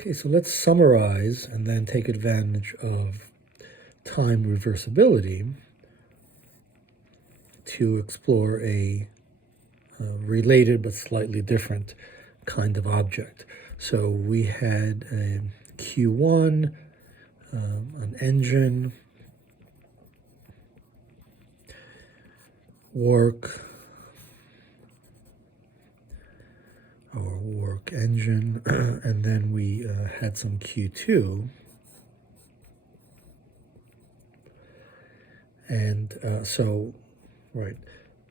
Okay, so let's summarize and then take advantage of time reversibility to explore a related but slightly different kind of object. So we had a Q1, an engine, work engine, and then we had some Q2. And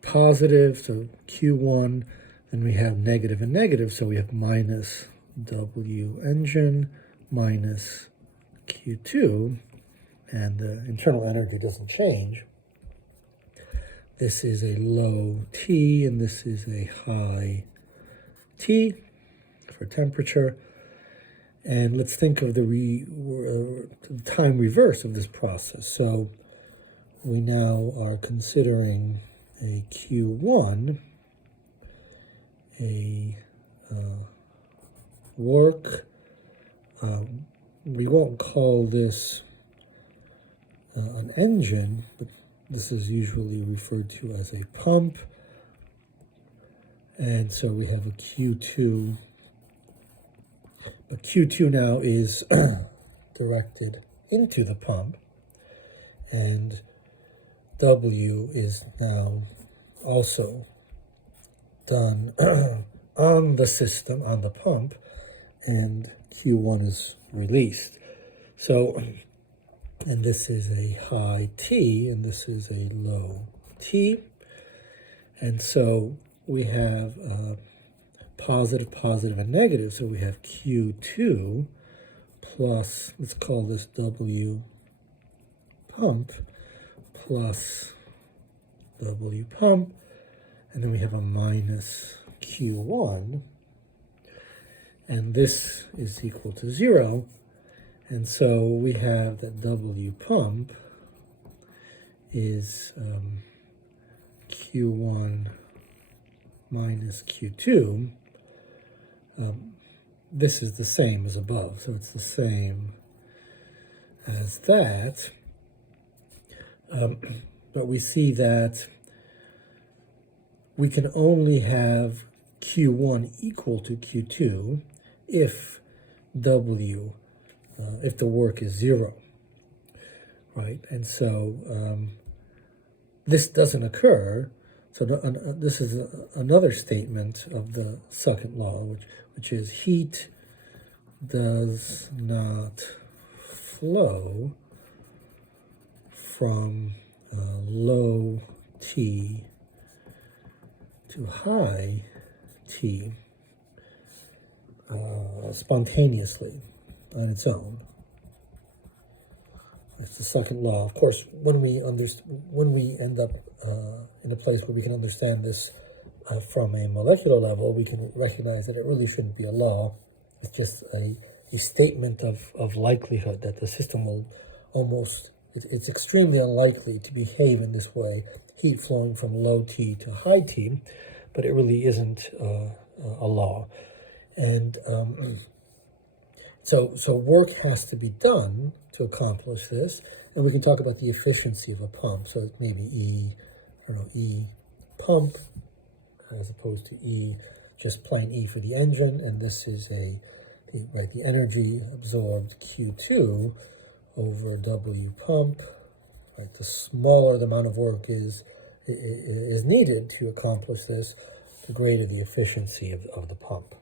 positive, so Q1, then we have negative and negative, so we have minus W engine minus Q2, and the internal energy doesn't change. This is a low T, and this is a high T for temperature. And let's think of the time reverse of this process. So we now are considering a Q1, a work. We won't call this an engine, but this is usually referred to as a pump. And so we have a Q2. But Q2 now is directed into the pump. And W is now also done on the system, on the pump, and Q1 is released. So, and this is a high T, and this is a low T. And so we have positive, positive, and negative. So we have Q2 plus, let's call this W pump, plus W pump, and then we have a minus Q1, and this is equal to 0, and so we have that W pump is Q1 minus Q2. This is the same as above, so it's the same as that. But we see that we can only have Q1 equal to Q2 if W, if the work is 0, right? And so this doesn't occur. So this is another statement of the second law, which is heat does not flow from low T to high T spontaneously on its own. That's the second law. Of course, when we end up in a place where we can understand this from a molecular level, we can recognize that it really shouldn't be a law. It's just a statement of likelihood that the system will almost, it's extremely unlikely to behave in this way, heat flowing from low T to high T, but it really isn't a law. And so work has to be done to accomplish this, and we can talk about the efficiency of a pump. So maybe E pump as opposed to E, just plain E for the engine, and this is the energy absorbed Q2 over W pump. Right, the smaller the amount of work is needed to accomplish this, the greater the efficiency of the pump.